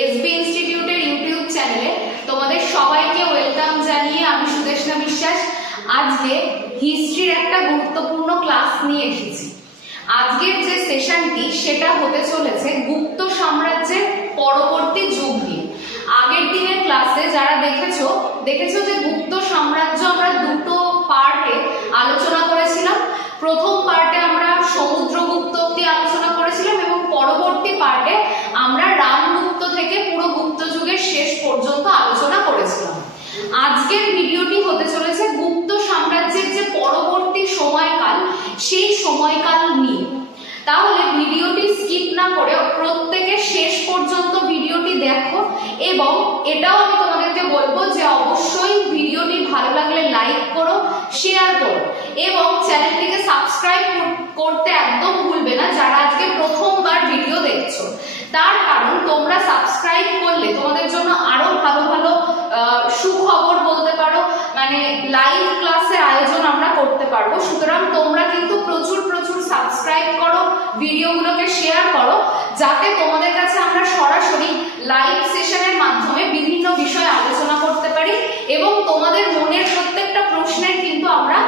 SB ইনস্টিটিউটের YouTube চ্যানেলে তোমাদের সবাইকে ওয়েলকাম জানিয়ে আমি সুদেশনা বিশ্বাস। আজকে হিস্ট্রির একটা গুরুত্বপূর্ণ ক্লাস নিয়ে এসেছি। আজকের যে সেশনটি সেটা হতে চলেছে গুপ্ত সাম্রাজ্যের পরবর্তী যুগ নিয়ে। আগের দিনের ক্লাসে যারা দেখেছ দেখেছ যে গুপ্ত সাম্রাজ্য আমরা দুটো পার্টে আলোচনা করেছিলাম। প্রথম পার্টে আমরা সমুদ্রগুপ্ত অব্দি আলোচনা করেছিলাম এবং পরবর্তী পার্টে আমরা রামগুপ্ত থেকে পুরো গুপ্ত যুগের শেষ পর্যন্ত আলোচনা করেছিলাম। আজকের ভিডিওটি হতে চলেছে গুপ্ত সাম্রাজ্যের যে পরবর্তী সময়কাল, সেই সময়কাল নিয়ে। তাহলে ভিডিওটি স্কিপ না করে প্রত্যেকে শেষ পর্যন্ত ভিডিওটি দেখো এবং এটাও আমি তোমাদেরকে বলব যে অবশ্যই ভিডিওটি ভালো লাগলে লাইক করো, শেয়ার করো এবং চ্যানেলটিকে সাবস্ক্রাইব করতে একদম ভুলবে না যারা আজকে প্রথমবার ভিডিও দেখছ। তার কারণ তোমরা সাবস্ক্রাইব করলে, তোমাদের জন্য আরও ভালো ভালো সুখবর বলতে পারো মানে লাইভ ক্লাসের আয়োজন আমরা করতে পারব। সুতরাং তোমরা কিন্তু প্রচুর প্রচুর সাবস্ক্রাইব করো, ভিডিওগুলোকে শেয়ার করো, যাতে তোমাদের কাছে আমরা সরাসরি লাইভ সেশনের মাধ্যমে বিভিন্ন বিষয়ে আলোচনা করতে পারি এবং তোমাদের মনের প্রত্যেকটা প্রশ্নের কিন্তু আমরা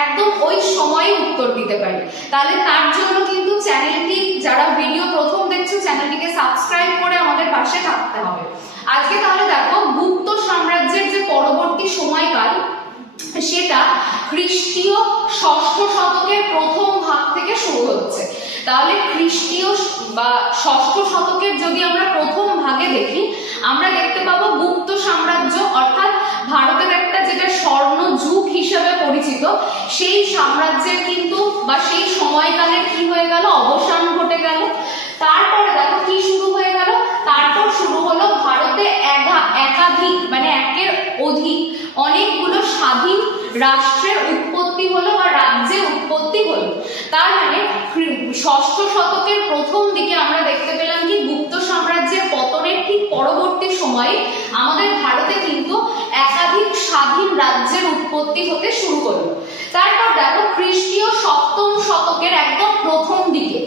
একদম ওই সময়ে উত্তর দিতে পারি। তাহলে তার জন্য কিন্তু চ্যানেলটি, যারা ভিডিও প্রথম দেখছ, চ্যানেলটিকে সাবস্ক্রাইব করে আমাদের পাশে থাকতে হবে। আজকে তাহলে দেখো, গুপ্ত সাম্রাজ্যের যে পরবর্তী সময়কাল, সেটা খ্রিস্টীয় ষষ্ঠ শতকের প্রথম ভাগ থেকে শুরু হচ্ছে। তাহলে খ্রিস্টীয় বা ষষ্ঠ শতকের যদি আমরা প্রথম ভাগে দেখি, আমরা দেখতে পাবো গুপ্ত সাম্রাজ্য অর্থাৎ ভারতের একটা যেটা স্বর্ণ যুগ হিসেবে পরিচিত সেই সাম্রাজ্যের কিন্তু বা সেই সময়কালের কি হয়ে গেল? অবসান ঘটে গেল। তারপরে দেখো কি শুরু হয়ে গেল? তারপর শুরু হলো ভারতে একা- একাধিক মানে একের অধিক অনেকগুলো স্বাধীন রাষ্ট্রের উৎপত্তি হলো বা রাজ্যের উৎপত্তি হলো। তার মানে ষষ্ঠ শতকের প্রথম দিকে আমরা দেখতে পেলাম কি, গুপ্ত সাম্রাজ্যের পরবর্তী সময়ে আমাদের ভারতে কিন্তু একাধিক স্বাধীন রাজ্যের উৎপত্তি হতে শুরু করল। তারপর দেখো খ্রিস্টীয় সপ্তম শতকের একদম প্রথম দিকে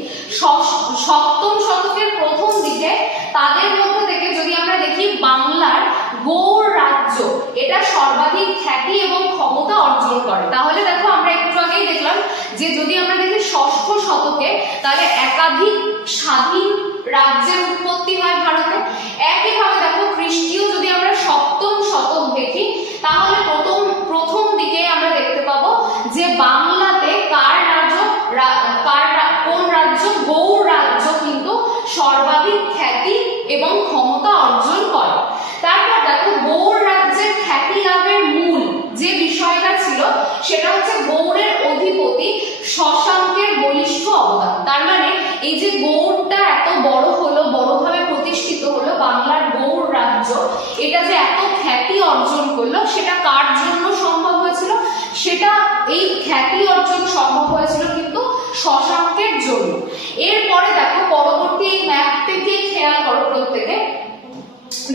সপ্তম শতকের প্রথম দিকে তাদের মধ্যে থেকে যদি আমরা দেখি বাংলার রাজ্য। এটা সর্বাধিক খ্যাতি এবং ক্ষমতা অর্জন করে। তাহলে দেখো, আমরা একটু আগেই দেখলাম যে যদি আমরা দেখি ষষ্ঠ শতকে, তাহলে একাধিক স্বাধীন রাজ্যের উৎপত্তি হয় ভারতে। একইভাবে দেখো, খ্রিস্টীয় যদি আমরা সপ্তম শতক দেখি, তাহলে প্রথম প্রথম দিকে আমরা দেখতে পাবো যে বাংলাতে কার রাজ্য কার কোন রাজ্য, গৌড় রাজ্য কিন্তু সর্বাধিক খ্যাতি এবং ক্ষমতা অর্জন করে। তারপর গৌড় রাজ্যের খ্যাতি লাভের মূল যে বিষয়টা ছিল, সেটা হচ্ছে গৌড়ের অধিপতি শশাঙ্কের বলিষ্ঠ অবদান। তার মানে এই যে গৌড়টা এত বড় হলো, বড়ভাবে প্রতিষ্ঠিত হলো বাংলার গৌড় রাজ্য, এটা যে এত খ্যাতি অর্জন করল, সেটা কার জন্য সম্ভব হয়েছিল? সেটা এই খ্যাতি অর্জন সম্ভব হয়েছিল কিন্তু শশাঙ্কের জন্য। এরপরে দেখো, পরবর্তী এই ম্যাপটিকে খেয়াল করো প্রত্যেকে?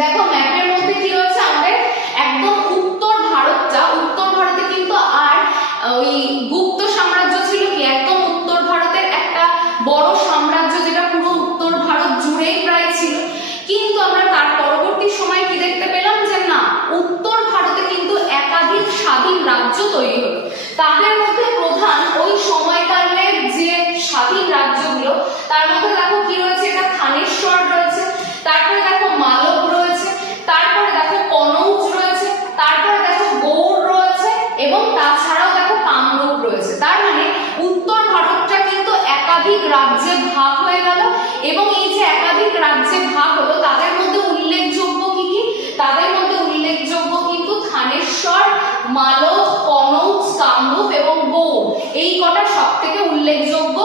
দেখো ম্যাপের মধ্যে কি রয়েছে আমাদের একদম উত্তর ভারতটা উত্তর ভারতে কিন্তু আর ওই গুপ্ত সাম্রাজ্য ছিল কি একদম উত্তর ভারতের একটা বড় সাম্রাজ্য যেটা পুরো উত্তর ভারত জুড়েই প্রায় ছিল কিন্তু আমরা তার পরবর্তী সময় কি দেখতে পেলাম যে না উত্তর ভারতে কিন্তু একাধিক স্বাধীন রাজ্য তৈরি হলো তাদের মধ্যে প্রধান ওই সময়কালের যে স্বাধীন রাজ্যগুলো তার মধ্যে দেখো কি রয়েছে এটা থানেশ্বর রয়েছে তারপরে দেখো মালব রয়েছে তারপরে দেখো কনৌজ রয়েছে তারপরে দেখো গৌড় রয়েছে এবং তাছাড়াও দেখো কামরূপ রয়েছে তার মানে উত্তর ভারতটা কিন্তু একাধিক রাজ্যে ভাগ হয়ে গেল এবং এই যে একাধিক রাজ্যে ভাগ হলো তাদের মধ্যে উল্লেখযোগ্য কি কি তাদের মধ্যে উল্লেখযোগ্য কিন্তু থানেশ্বর মালব কনৌজ কামরূপ এবং গৌড় এই কটা সব থেকে উল্লেখযোগ্য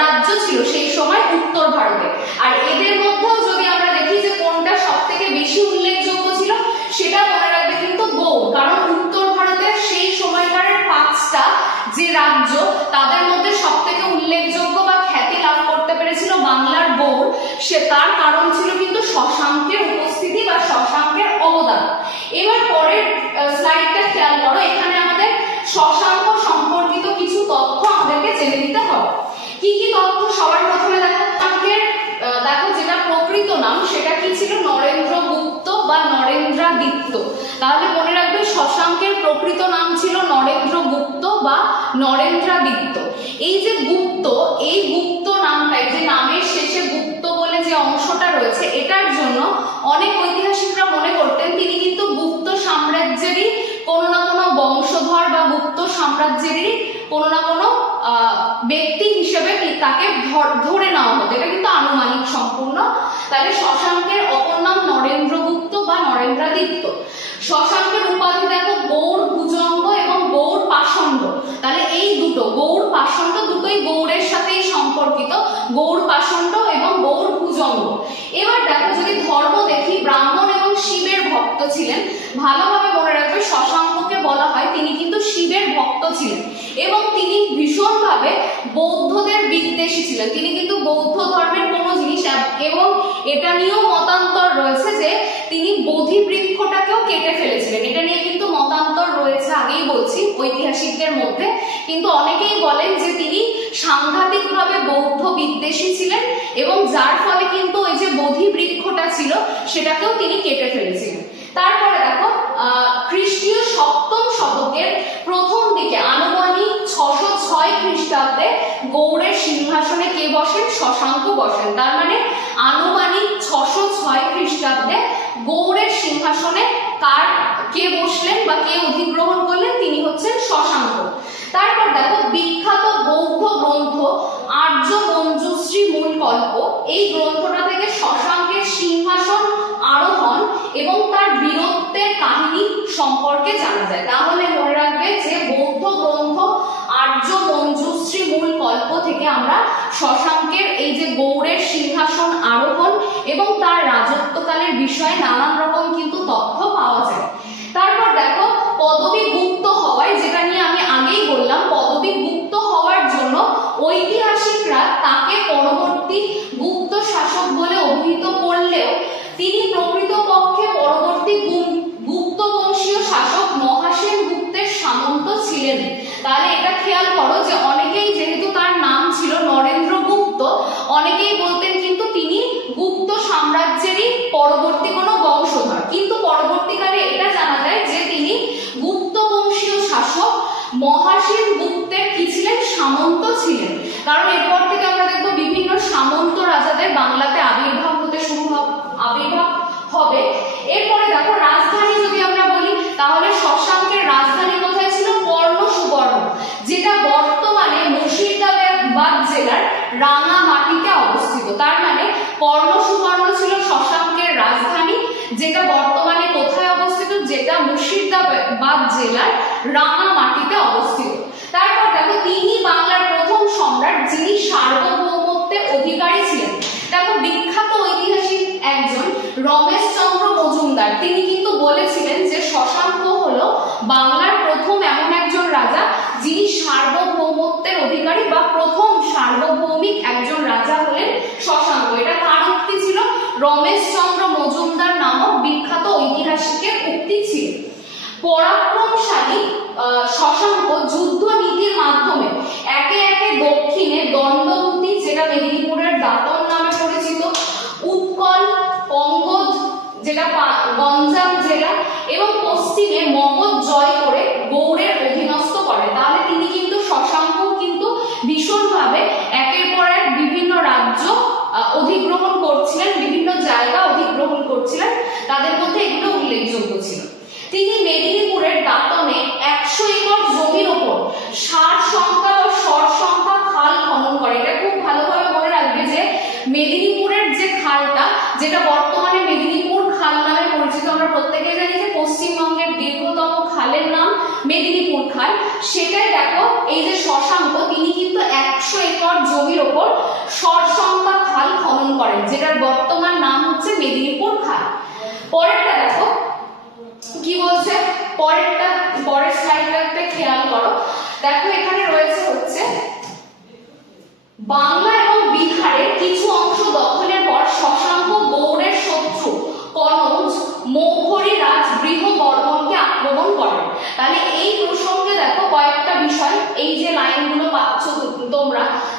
রাজ্য ছিল সেই সময় উত্তর ভারতে। আর এদের মধ্যেও যদি আমরা দেখি যে কোনটা সব থেকে বেশি উল্লেখযোগ্য ছিল, সেটা মনে রাখবে কিন্তু গৌড় কারণ উত্তর ভারতের সেই সময়কার পাঁচটা যে রাজ্য, তাদের মধ্যে সব থেকে উল্লেখযোগ্য বা খ্যাতি লাভ করতে পেরেছিল বাংলার গৌড় সে তার কারণ ছিল কিন্তু শশাঙ্কের উপস্থিতি বা শশাঙ্কের অবদান। এবার পরের স্লাইডটা খেয়াল করো। এখানে আমাদের শশাঙ্ক কি কি তথ্য সবার প্রথমে দেখো? দেখো যেটা প্রকৃত নাম, সেটা কি ছিল? বা নরেন্দ্রাদিত্য। তাহলে মনে রাখবে শশাঙ্কের প্রকৃত নাম ছিল বা নরেন্দ্রাদিত্য। এই যে গুপ্ত, এই গুপ্ত নামটাই যে নামের শেষে গুপ্ত বলে যে অংশটা রয়েছে, এটার জন্য অনেক ঐতিহাসিকরা মনে করতেন তিনি কিন্তু গুপ্ত সাম্রাজ্যেরই কোনো না কোনো বংশধর বা গুপ্ত সাম্রাজ্যেরই কোনো না কোনো ব্যক্তি হিসেবে তাকে ধরে নেওয়া হতো। এটা কিন্তু আনুমানিক সম্পূর্ণ। তাহলে শশাঙ্কের অপর নাম নরেন্দ্রগুপ্ত বা নরেন্দ্রাদিত্য। শশাঙ্কের উপাধি দেখো, গৌড়, ভুজঙ্গ এবং গৌড়, পাষণ্ড। তাহলে এই দুটো, গৌড়, পাষণ্ড দুটোই গৌড়ের সাথেই সম্পর্কিত, গৌড়, পাষণ্ড এবং গৌড়, ভুজঙ্গ। এবার দেখো, যদি ধর্ম দেখি, ব্রাহ্মণ এবং শিবের ভক্ত ছিলেন, ভালোভাবে মনে রাখবে, শশাঙ্ককে বলা হয় তিনি কিন্তু শিবের ভক্ত ছিলেন। এবং তিনি ভীষণভাবে বৌদ্ধদের বিদ্বেষী ছিলেন। তিনি কিন্তু বৌদ্ধ ধর্মের কোনো জিনিস এব- এবং এটা নিয়েও মতান্তর রয়েছে যে তিনি বোধি বৃক্ষটাকেও কেটে ফেলেছিলেন। এটা নিয়ে কিন্তু মতান্তর রয়েছে আগেই বলছি, ঐতিহাসিকদের মধ্যে। কিন্তু অনেকেই বলেন যে তিনি সাংঘাতিকভাবে বৌদ্ধ বিদ্বেষী ছিলেন এবং যার ফলে কিন্তু ওই যে বোধি বৃক্ষটা ছিল, সেটাকেও তিনি কেটে ফেলেছিলেন। তারপরে দেখো খ্রিস্টীয় সপ্তম শতকের প্রথম দিকে ছয় খ্রিস্টাব্দে গৌড়ের সিংহাসনে কে বসেন? শশাঙ্ক বসেন। তার মানে আনুমানিক ছশো ছয় খ্রিস্টাব্দে গৌড়ের সিংহাসনে কার, কে বসলেন বা কে অধিগ্রহণ করলেন? তিনি হচ্ছেন শশাঙ্ক। তারপর দেখো, বিখ্যাত বৌদ্ধ গ্রন্থ আর্য মঞ্জুশ্রী মূল কল্প এই গ্রন্থটা থেকে শশাঙ্কের সিংহাসন আরোহণ এবং তার বীরত্বের কাহিনী সম্পর্কে জানা যায়। তাহলে মনে রাখবে যে বৌদ্ধ গ্রন্থ আর্য মঞ্জুশ্রী মূল কল্প থেকে আমরা শশাঙ্কের এই যে গৌড়ের সিংহাসন আরোহণ এবং তার রাজত্বকালের বিষয়ে নানান রকম কিন্তু তথ্য পাওয়া যায়। তারপর দেখো, পদবী গুপ্ত হওয়ায়, যেটা নিয়ে আমি আগেই বললাম, পদবী গুপ্ত হওয়ার জন্য ঐতিহাসিকরা তাকে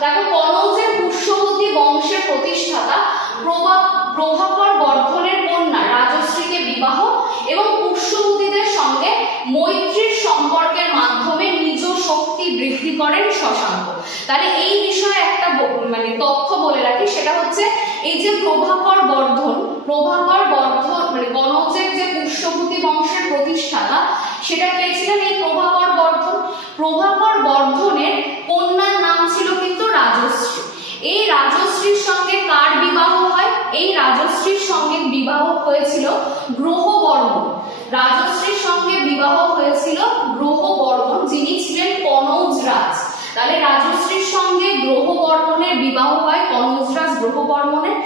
দেখো, কনৌজের পুষ্যবতী বংশের প্রতিষ্ঠাতা প্রভাকর বর্ধনের কন্যা রাজশ্রীকে বিবাহ এবং পুষ্যবতীদের সঙ্গে মৈত্রীর সম্পর্কের মাধ্যমে নিজ শক্তি বৃদ্ধি করেন শশাঙ্ক। তাহলে এই বিষয়ে একটা মানে তথ্য বলে রাখি, সেটা হচ্ছে এই যে প্রভাকর বর্ধন প্রভাকর বর্ধন মানে কনৌজের যে পুষ্যবতী বংশের প্রতিষ্ঠাতা, সেটা কে ছিলেন? এই প্রভাকর বর্ধন। প্রভাকর বর্ধনের কন্যার নাম ছিল কিন্তু রাজশ্রী। এই রাজশ্রীর সঙ্গে কার বিবাহ হয়? এই রাজশ্রীর সঙ্গে বিবাহ হয়েছিল গ্রহবর্মন রাজশ্রীর সঙ্গে বিবাহ হয়েছিল গ্রহবর্মন যিনি ছিলেন কনৌজ রাজ তাহলে রাজশ্রীর সঙ্গে গ্রহবর্মনের বিবাহ হয়, কনৌজরাজ গ্রহবর্মনের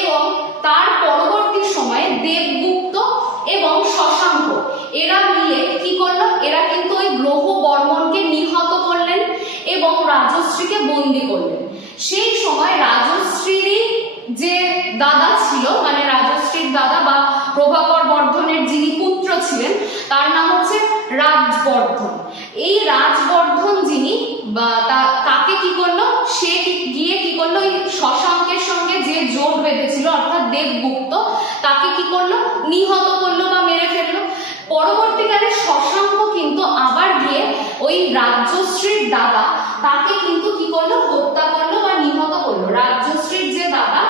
এবং তার পরবর্তী সময়ে দেবগুপ্ত এবং শশাঙ্ক এরা মিলে কি করল এরা কিন্তু ওই গ্রহবর্মনকে নিহত করলেন এবং রাজশ্রীকে বন্দি করলেন সেই সময় রাজশ্রীরই যে দাদা ছিল মানে রাজশ্রীর দাদা বা প্রভাকর বর্ধনের যিনি পুত্র ছিলেন তার নাম হচ্ছে রাজবর্ধন এই রাজবর্ধন যিনি, বা তাকে কি করল? সে গিয়ে কি করল? এই শশাঙ্কের সঙ্গে যে জোট বেঁধেছিল, অর্থাৎ দেবগুপ্ত, তাকে কি করল? নিহত করল বা মেরে ফেলল। পরবর্তীকালে শশাঙ্ক কিন্তু আবার গিয়ে ওই রাজ্যশ্রীর দাদা, তাকে কিন্তু কি করল? হত্যা করল বা নিহত করল। রাজ্যশ্রীর যে দাদা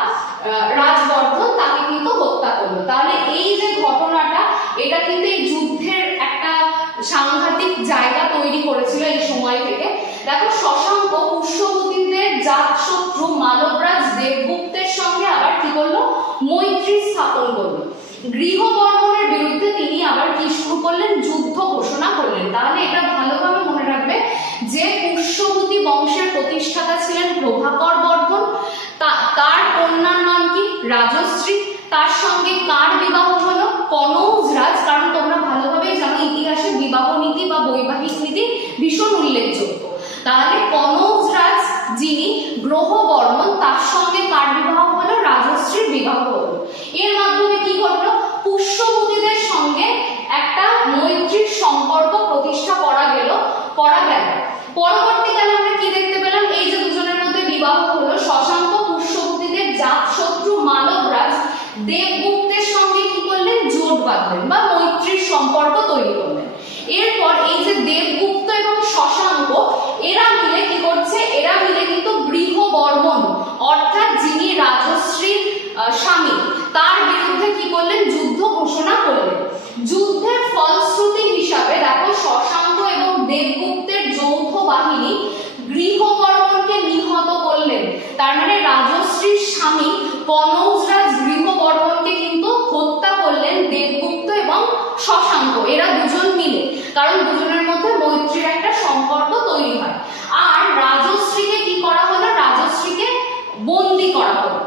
রাজবর্ধন, তাকে কিন্তু হত্যা করল। তাহলে এই যে ঘটনাটা, এটা কিন্তু এই যুদ্ধের সাংঘাতিক জায়গা তৈরি করেছিল এই সময় থেকে। দেখো, শশাঙ্ক, পুষ্যবতীদের জাত শত্রু মানবরাজ দেবগুপ্তের সঙ্গে আবার কি করল? মৈত্রী স্থাপন করল। গৃহবর্মনের বিরুদ্ধে তিনি আবার কি শুরু করলেন? যুদ্ধ ঘোষণা করলেন। তাহলে এটা ভালোভাবে মনে রাখবে যে পুষ্যবতী বংশের প্রতিষ্ঠাতা ছিলেন প্রভাকর বর্ধন। তার কন্যার নাম কি? রাজশ্রী। তার সঙ্গে কার বিবাহ হলো? কনৌজ রাজ। কারণ তোমরা ভালোভাবেই জানো ইতিহাসে বিবাহ নীতি বা বৈবাহিক নীতি ভীষণ উল্লেখযোগ্য। তাহলে কনৌজ রাজ যিনি গ্রহ বর্মন তার সঙ্গে কার বিবাহ হলো রাজশ্রীর বিবাহ হলো এর মাধ্যমে কি ঘটলো পুষ্যবতীদের সঙ্গে একটা মৈত্রীর সম্পর্ক প্রতিষ্ঠা করা গেল করা গেল পরবর্তীকালে আমরা কি দেখতে পেলাম এই যে দুজনের মধ্যে বিবাহ হলো শশাঙ্ক পুষ্যবতীদের জাত শত্রু মানবরাজ দেবগুপ্তের সঙ্গে কি করলেন জোট বাঁধলেন বা মৈত্রীর সম্পর্ক তৈরি করলেন এরপর এই যে দেবগুপ্ত এবং শশাঙ্ক এরা মিলে কি করছে এরা মিলে কিন্তু গৃহবর্মন অর্থাৎ যিনি রাজশ্রীর আহ, স্বামী তার বিরুদ্ধে কি করলেন যুদ্ধ ঘোষণা করলেন যুদ্ধের ফলশ্রুতি হিসাবে দেখো শশাঙ্ক এবং দেবগুপ্তের যৌথ বাহিনী গৃহবর্মনকে নিহত করলেন তার মানে রাজশ্রীর স্বামী কনৌজরাজ গৃহবর্মনকে কিন্তু হত্যা করলেন দেবগুপ্ত এবং শশাঙ্ক এরা দুজন মিলে কারণ দুজনের মধ্যে মৈত্রীর একটা সম্পর্ক তৈরি হয় আর রাজশ্রীকে কি করা হলো রাজশ্রীকে বন্দি করা হলো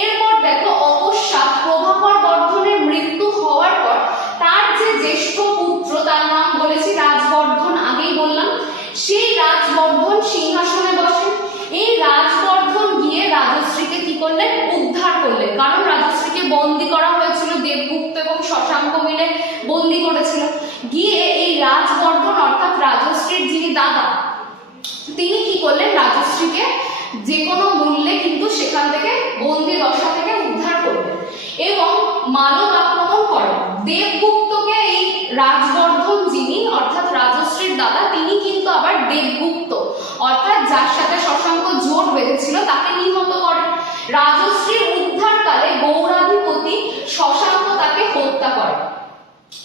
এরপর দেখো অকস্মাৎ প্রভাকর বর্ধনের মৃত্যু হওয়ার পর তার যে জ্যেষ্ঠ পুত্র তার নাম বলেছি রাজবর্ধন আগেই বললাম সেই রাজবর্ধন সিংহাসনে বসেন এই রাজবর্ধন গিয়ে রাজশ্রীকে কি করলেন উদ্ধার করলেন কারণ রাজশ্রীকে বন্দি করা হয়েছিল দেবগুপ্ত এবং শশাঙ্ক মিলে বন্দি করেছিল। গিয়ে এই রাজবর্ধন অর্থাৎ রাজশ্রীর যিনি দাদা, তিনি কি করলেন? রাজশ্রীকে যে কোনো মূল্যে কিন্তু সেখান থেকে বন্দি দশা থেকে উদ্ধার করলেন এবং মানব আক্রমণ করেন। দেবগুপ্তকে এই রাজবর্ধন যিনি, অর্থাৎ রাজশ্রীর দাদা, তিনি কিন্তু আবার দেবগুপ্ত অর্থাৎ যার সাথে শশাঙ্ক জোট বেঁধেছিল, তাকে নিহত করেন। রাজশ্রীর উদ্ধারকালে গৌরাধিপতি শশাঙ্ক তাকে হত্যা করে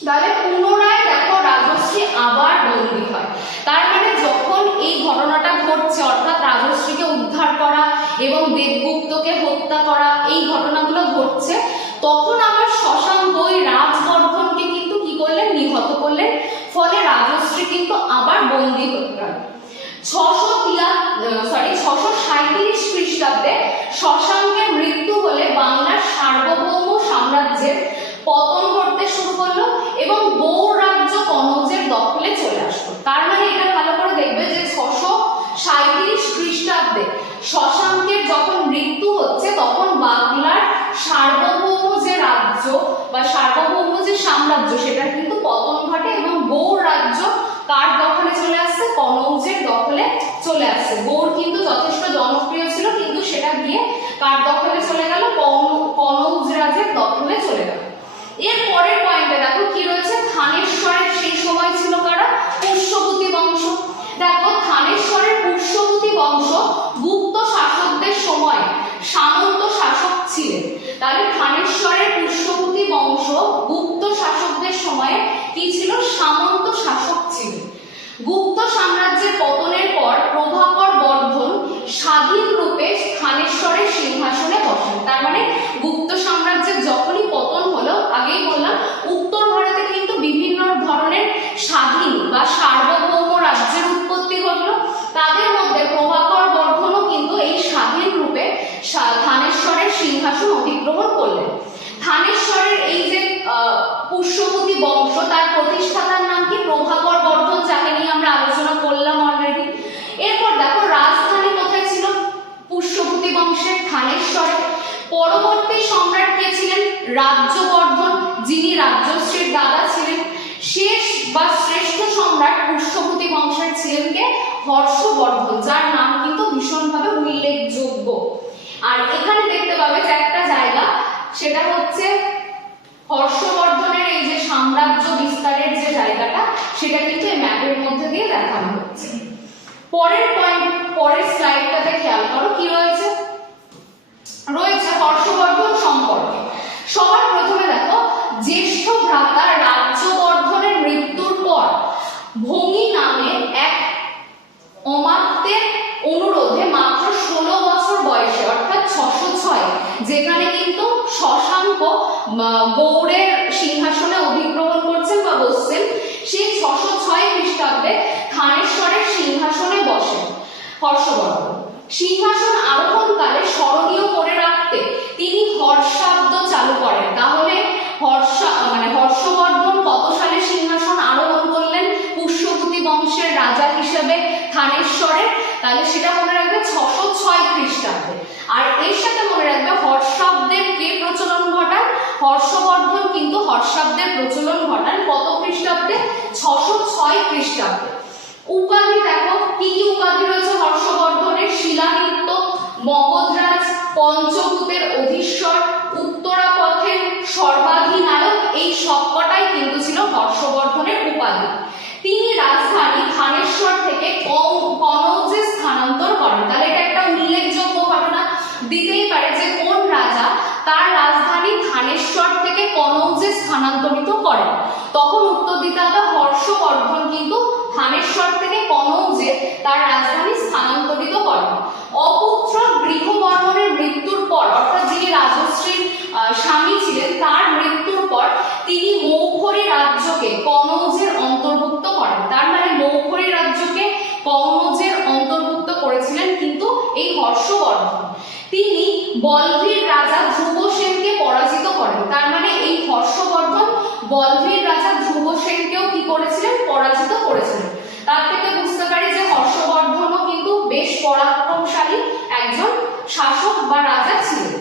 তাহলে পুনরায় দেখো রাজশ্রী আবার বন্দী হয়। তার মানে যখন এই ঘটনাটা ঘটছে, অর্থাৎ রাজশ্রীকে উদ্ধার করা এবং দেবগুপ্তকে হত্যা করা এই ঘটনাগুলো ঘটছে, তখন আবার শশাঙ্ক ওই রাজবর্ধনকে কিন্তু কি করলেন? নিহত করলেন। ফলে রাজশ্রী কিন্তু আবার বন্দী হতে গেল ছশো ছশো সাঁত্রিশ খ্রিস্টাব্দে শশাঙ্কের মৃত্যু হলে বাংলার সার্বভৌম সাম্রাজ্যের পতন করতে শুরু করল এবং গৌড় রাজ্য কনৌজের দখলে চলে আসলো। তার মানে এটা ভালো করে দেখবে যে ছশো সাঁত্রিশ খ্রিস্টাব্দে শশাঙ্কের যখন মৃত্যু হচ্ছে, তখন বাংলার সার্বভৌম যে রাজ্য বা সার্বভৌম যে সাম্রাজ্য, সেটার কিন্তু পতন ঘটে এবং গৌড় রাজ্য কার দখলে চলে আসছে? কনৌজের দখলে চলে আসছে। গৌড় কিন্তু যথেষ্ট জনপ্রিয় ছিল, কিন্তু সেটা গিয়ে কার দখলে চলে গেল? কনৌ- কনৌজ রাজের দখলে চলে গেল। এর পরের পয়েন্টে দেখো কি রয়েছে? থানেশ্বরের সেই সময় ছিল কারা? পুষ্যবতী বংশ। দেখো, থানেশ্বরের পুষ্যবতী বংশ গুপ্ত শাসকদের সময় সামন্ত শাসক ছিলেন। তাহলে থানেশ্বরের পুষ্যবতী বংশ গুপ্ত শাসকদের সময়ে কি ছিল? সামন্ত গুপ্ত সাম্রাজ্যের পতনের পর প্রভাকর বর্ধন স্বাধীন রূপে স্থানেশ্বরের সিংহাসনে বসেন। তার মানে গুপ্ত সাম্রাজ্যের যখনই পতন হলো আগেই বললাম উত্তর ভারতে কিন্তু বিভিন্ন ধরনের স্বাধীন বা সার্বভৌম রাজ্যের উৎপত্তি ঘটলো তাদের মধ্যে প্রভাকর বর্ধনও কিন্তু এই স্বাধীন রূপে সা- থানেশ্বরের সিংহাসন অধিগ্রহণ করলেন থানেশ্বরের এই যে আহ, পুষ্যবতী বংশ তার প্রতিষ্ঠাতার নাম কি প্রভাকর বর্ধন যাকে নিয়ে আমরা আলোচনা করলাম অলরেডি এরপর দেখো রাজধানী কোথায় ছিল পুষ্যবতী বংশের থানেশ্বরে পরবর্তী সম্রাট কে ছিলেন রাজ্যবর্ধন, যিনি রাজ্যশ্রীর দাদা ছিলেন, শেষ বা শ্রেষ্ঠ সম্রাট পুষ্যবতী বংশের ছিলেন কে? হর্ষবর্ধন, যার নাম কিন্তু ভীষণভাবে উল্লেখযোগ্য। আর এখানে দেখতে পাবে যে একটা জায়গা, সেটা হচ্ছে হর্ষবর্ধনের এই যে সাম্রাজ্য বিস্তারের যে জায়গাটা সেটা কিন্তু এই ম্যাপের মধ্যে দিয়ে দেখানো হচ্ছে পরের পয়েন্ট পরের স্লাইডটাতে খেয়াল করো কি রয়েছে রয়েছে হর্ষবর্ধন সম্পর্কে সবার প্রথমে দেখো, জ্যেষ্ঠ ভ্রাতা রাজ্যবর্ধনের মৃত্যুর পর ভঙ্গি নামে এক অমাত্যের অনুরোধে মাত্র ষোলো বছর বয়সে, অর্থাৎ ছশো ছয়, যেখানে কিন্তু শশাঙ্ক গৌড়ের সিংহাসনে অধিগ্রহণ করছেন বা বসছেন সেই ছশো ছয় খ্রিস্টাব্দে থানেশ্বরের সিংহাসনে বসেন হর্ষবর্ধন, সিংহাসন আরোহণকালে স্মরণীয় করে রাখতে তিনি চালু করেন। তাহলে হর্ষ মানে হর্ষবর্ধন কত সালে সিংহাসন আরোহণ করলেন পুষ্যবতী বংশের রাজা হিসেবে থানেশ্বরে। তাহলে সেটা মনে রাখবে ছশো ছয় খ্রিস্টাব্দে। আর এর সাথে মনে রাখবে হর্ষাব্দের কে প্রচলন ঘটান? হর্ষবর্ধন কিন্তু হর্ষাব্দের প্রচলন ঘটান কত খ্রিস্টাব্দে? ছশো ছয় খ্রিস্টাব্দে। উপাধি দেখো, কি কি উপাধি রয়েছে হর্ষবর্ধনের? শিলানিত্য মগধরাজ পঞ্চভূতের অধীশ্বর উত্তরা উত্তরাপথের সর্বাধিনায়ক, এই সবকটাই কিন্তু ছিল হর্ষবর্ধনের উপাধি। তিনি রাজধানী থানেশ্বর থেকে কনৌজে স্থানান্তর করেন। তাহলে এটা একটা উল্লেখযোগ্য ঘটনা। দিতেই পারে যে কোন রাজা তার রাজধানী থানেশ্বর থেকে কনৌজে স্থানান্তরিত করেন। তখন উত্তর দিতে হবে, হর্ষবর্ধন কিন্তু থানেশ্বর থেকে কনৌজে তার রাজধানী স্থানান্তরিত করেন। অপুত্র গৃহবর্মনের মৃত্যুর পর, অর্থাৎ যিনি রাজশ্রীর স্বামী ছিলেন, তার মৃত্যুর পর তিনি মৌখরী রাজ্যকে কনৌজের অন্তর্ভুক্ত করেন। তার মানে মৌখরী রাজ্যকে কনৌজের অন্তর্ভুক্ত করেছিলেন কিন্তু এই হর্ষবর্ধন। তিনি বলভীর রাজা ধ্রুব সেনকে পরাজিত করেন। তার মানে এই হর্ষবর্ধন বলভীর রাজা ধ্রুব সেনকেও কি করেছিলেন? পরাজিত করেছিলেন। তার থেকে বুঝতে পারি যে হর্ষবর্ধনও কিন্তু বেশ একজন শাসক বা রাজা ছিলেন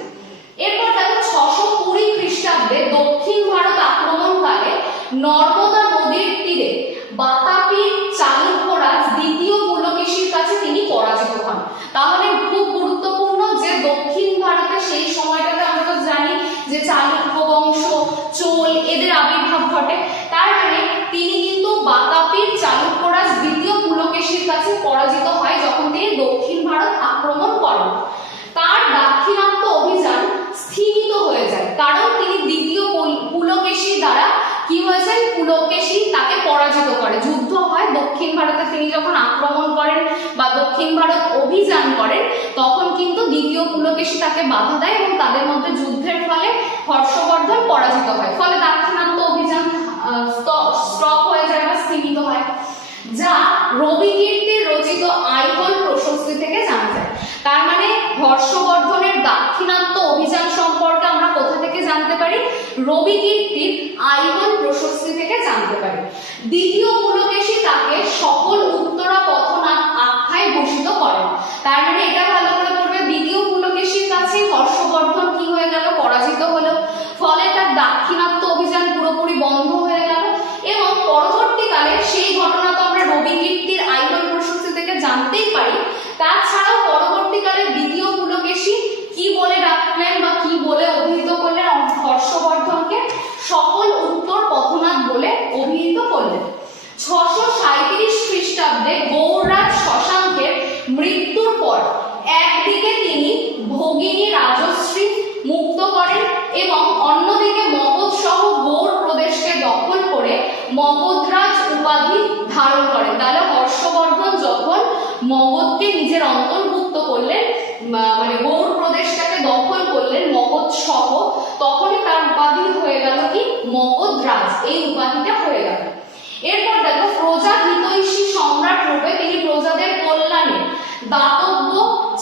এরপর দেখো ছশো কুড়ি খ্রিস্টাব্দে দক্ষিণ ভারত আক্রমণকালে নর্মদা নদীর তীরে বাতাপি চালুক্যরাজ দ্বিতীয় পুলকেশীর কাছে তিনি পরাজিত হন তাহলে খুব গুরুত্বপূর্ণ যে দক্ষিণ ভারতে সেই সময়টাতে আমরা তো জানি যে চালুক্য বংশ চোল এদের আবির্ভাব ঘটে তার মানে তিনি কিন্তু বাতাপির চালুক্যরাজ দ্বিতীয় পুলকেশীর কাছে পরাজিত হয় যখন তিনি দক্ষিণ ভারত আক্রমণ করেন তার দাক্ষিণাত্য অভিযান স্থগিত হয়ে যায় কারণ তিনি দ্বিতীয় পুল- পুলকেশী দ্বারা কি হয়েছে পুলকেশী পরাজিত করে। যুদ্ধ হয়, দক্ষিণ ভারতে তিনি যখন আক্রমণ করেন বা দক্ষিণ ভারত অভিযান করেন, তখন কিন্তু দ্বিতীয় পুলকেশী তাকে বাধা দেয় এবং তাদের মধ্যে যুদ্ধের ফলে হর্ষবর্ধন পরাজিত হয়। ফলে দাক্ষিণাত্য অভিযান স্টপ হয়ে যায় বা স্থিমিত হয়। যা রবি কীর্তির রচিত আইহল রবি কীর্তির আইবন প্রশস্তি থেকে জানতে পারি। দ্বিতীয় পুলকেশী তাকে সকল উত্তরা পথনাথ আখ্যায় ভূষিত করেন। তার মানে এটা ভালো করে পড়বে দ্বিতীয় পুলকেশীর কাছে হর্ষবর্ধন কি হয়ে গেল? পরাজিত হলো। ফলে তার দাক্ষিণাত্য অভিযান পুরোপুরি বন্ধ হয়ে গেল এবং পরবর্তীকালে সেই ঘটনা তো আমরা রবি কীর্তির আইবন প্রশস্তি থেকে জানতেই পারি। তাছাড়াও পরবর্তীকালে দ্বিতীয় পুলকেশী কি বলে রাখলেন বা কি বলে অভিহিত করলেন হর্ষবর্ধনকে সকল উত্তর পথনাথ বলে অভিহিত করলেন। ছশো সাঁইত্রিশ এই উপাধিটা হয়ে গেল। এরপর দেখো প্রজা হিতৈষী সম্রাট রূপে তিনি প্রজাদের কল্যাণে দাতব্য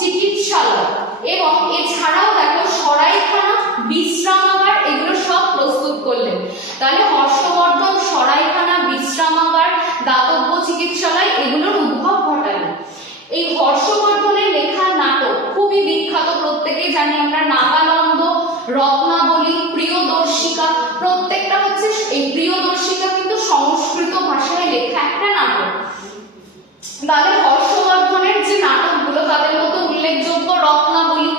চিকিৎসালয় এবং এছাড়াও দেখো সরাইখানা, বিশ্রামাগার এগুলো সব প্রস্তুত করলেন। তাহলে হর্ষবর্ধন সরাইখানা, বিশ্রামাগার, দাতব্য চিকিৎসালয় এগুলোর উদ্ভব ঘটালেন। এই হর্ষবর্ধনের লেখা নাটক খুবই বিখ্যাত, প্রত্যেকেই জানি আমরা নাগানন্দ রত্নাবলী সংস্কৃত ভাষায় লেখা একটা নাটক। তাদের হর্ষবর্ধনের যে নাটকগুলো, তাদের মতো উল্লেখযোগ্য রত্নাবলী,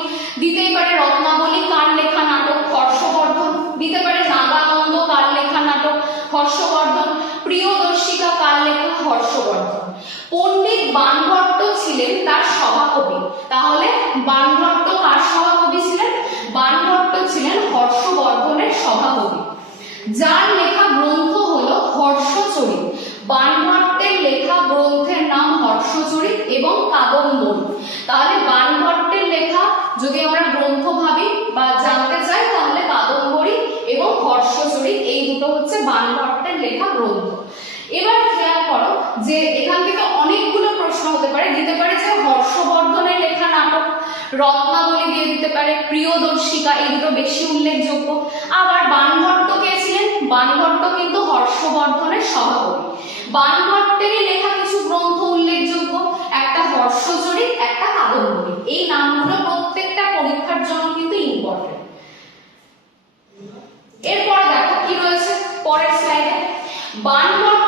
দিতেই পারে রত্নাবলী, কার লেখা নাটক হর্ষবর্ধন, দিতে পারে নাগানন্দ, কার লেখা নাটক হর্ষবর্ধন, প্রিয়দর্শিকা, কার লেখা হর্ষবর্ধন। পণ্ডিত বানভট্ট ছিলেন তার সভাকবি তাহলে বানভট্ট রত্নাবলী দিয়ে দিতে পারে, প্রিয়দর্শিকা, এই দুটো বেশি উল্লেখযোগ্য। আবার বানভট্ট কে ছিলেন বানভট্ট কিন্তু হর্ষবর্ধনের সভাপতি। বানভট্টেরই লেখা কিছু গ্রন্থ উল্লেখযোগ্য, একটা হর্ষচরিত একটা কাদম্বরী। এই নামগুলো প্রত্যেকটা পরীক্ষার জন্য কিন্তু ইম্পর্টেন্ট এরপর দেখো কি রয়েছে, পরের স্লাইডে বানভট্ট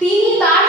तीन तार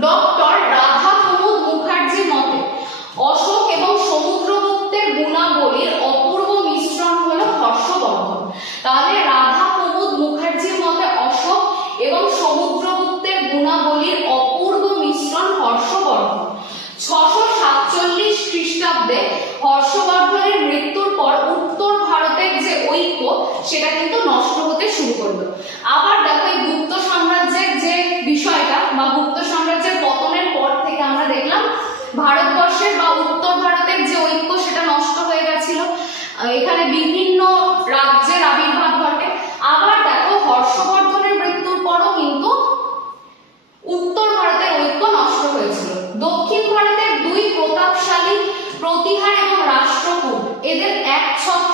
¡No!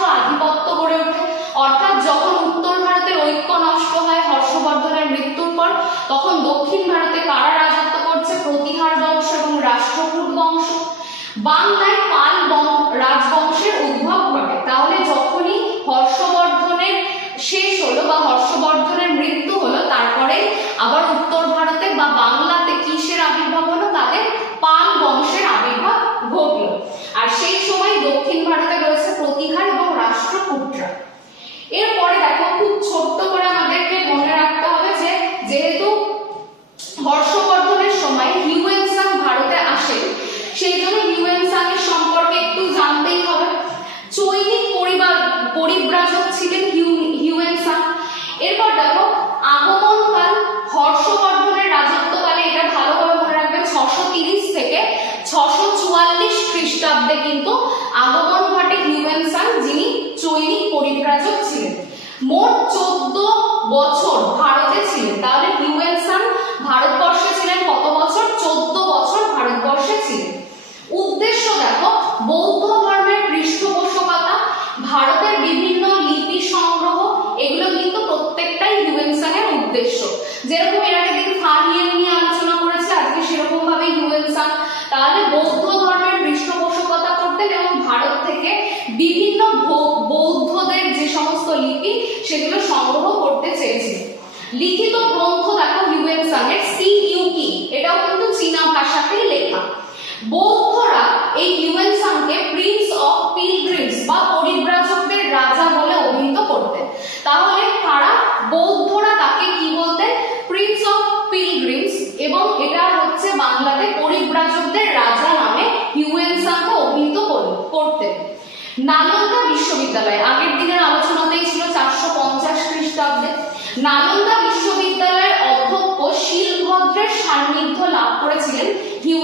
大礼包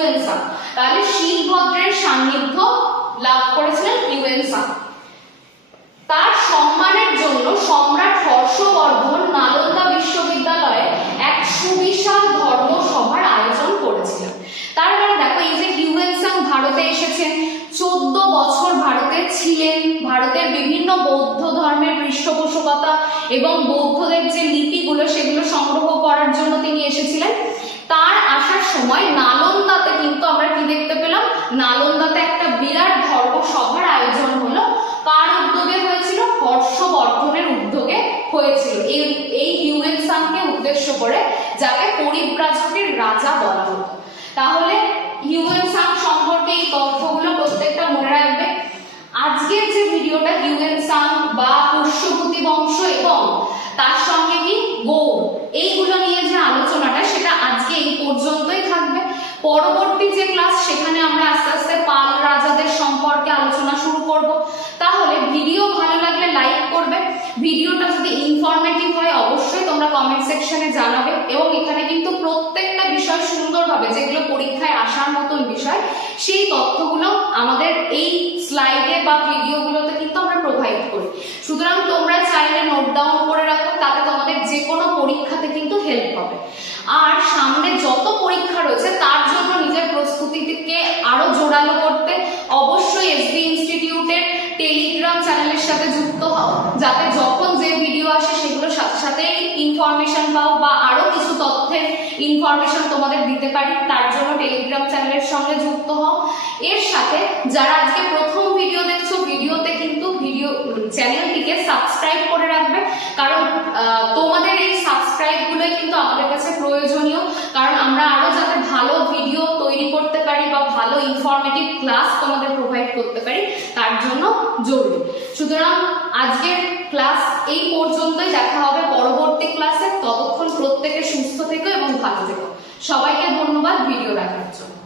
হিউয়েনসাং তাহলে শিলভদ্রের সান্নিধ্য লাভ করেছিলেন হিউয়েনসাং তার সম্মানের জন্য সম্রাট হর্ষবর্ধন নালন্দা বিশ্ববিদ্যালয়ে এক সুবিশাল ধর্মসভার আয়োজন করেছিলেন। তার মানে দেখো, এই যে হিউয়েনসাং ভারতে এসেছেন চোদ্দ বছর ভারতে ছিলেন। ভারতের বিভিন্ন বৌদ্ধ ধর্মের পৃষ্ঠপোষকতা এবং বৌদ্ধদের যে লিপিগুলো, সেগুলো সংগ্রহ করার জন্য তিনি এসেছিলেন। তার আসার সময় নালন্দাতে কিন্তু আমরা কি দেখতে পেলাম নালন্দাতে একটা বিরাট ধর্মসভার আয়োজন হলো। কার উদ্যোগে হয়েছিল হর্ষবর্ধনের উদ্যোগে হয়েছিল। এই এই হিউয়েনসাংকে উদ্দেশ্য করে যাকে পরিব্রাজকের রাজা বলা হতো। তাহলে হিউয়েনসাং সম্পর্কে এই তথ্যগুলো প্রত্যেকটা মনে রাখবে। আজকের যে ভিডিওটা হিউয়েনসাং বা পুষ্যভূতি বংশ এবং তার সঙ্গে কি গৌড় এইগুলো নিয়ে যে আলোচনাটা, সেটা আজকে এই পর্যন্তই থাকবে। পরবর্তী যে ক্লাস সেখানে সম্পর্কে আলোচনা শুরু করব। তাহলে ভিডিও ভালো লাগলে লাইক করবে। ভিডিওটা যদি ইনফরমেটিভ হয়, অবশ্যই তোমরা কমেন্ট সেকশনে জানাবে এবং এখানে কিন্তু প্রত্যেকটা বিষয় সুন্দরভাবে, যেগুলো পরীক্ষায় আসার মতন বিষয়, সেই তথ্যগুলো আমাদের এই স্লাইডে বা ভিডিওগুলোতে কিন্তু আমরা প্রোভাইড করি। সুতরাং তোমরা চাইলে নোট ডাউন করে রাখো, তাতে যে কোনো পরীক্ষাতে কিন্তু হেল্প হবে। আর সামনে যত পরীক্ষা রয়েছে, তার জন্য নিজের প্রস্তুতিকে আরও জোরালো করতে অবশ্যই এসবি ইনস্টিটিউটের টেলিগ্রাম চ্যানেলের সাথে যুক্ত হও। যাতে যখন যে ভিডিও আসে সেগুলোর সাথে সাথে ইনফরমেশন পাও বা আরও কিছু তথ্যের ইনফরমেশন তোমাদের দিতে পারি। তার জন্য টেলিগ্রাম চ্যানেলের সঙ্গে যুক্ত হও। এর সাথে যারা আজকে প্রথম ভিডিও দেখছ ভিডিওতে কিন্তু চ্যানেলটিকে সাবস্ক্রাইব করে রাখবে। কারণ তোমাদের এই সাবস্ক্রাইব গুলোই কিন্তু আমাদের কাছে প্রয়োজনীয়। কারণ আমরা আরও যাতে ভালো ভিডিও তৈরি করতে পারি বা ভালো ইনফরমেটিভ ক্লাস তোমাদের প্রোভাইড করতে পারি, তার জন্য জরুরি। সুতরাং আজকের ক্লাস এই পর্যন্তই। দেখা হবে পরবর্তী ক্লাসে ততক্ষণ প্রত্যেকে সুস্থ থেকো এবং ভালো থেকো। সবাইকে ধন্যবাদ ভিডিও দেখার জন্য।